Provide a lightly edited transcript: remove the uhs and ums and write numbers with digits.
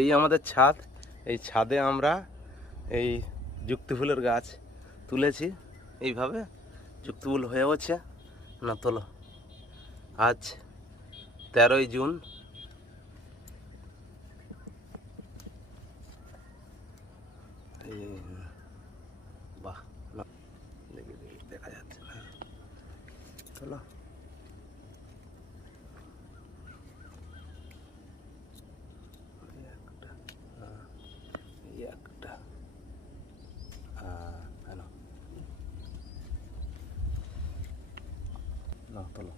এই আমাদের ছাদ, এই ছাদে আমরা এই যুক্তি ফুলের গাছ তুলেছি। এইভাবে যুক্তি ফুল হয়ে হচ্ছে না। তোলো, আজ 13ই জুন। বাহ, দেখা যাচ্ছে না। তোলো, একটা না, তোলো।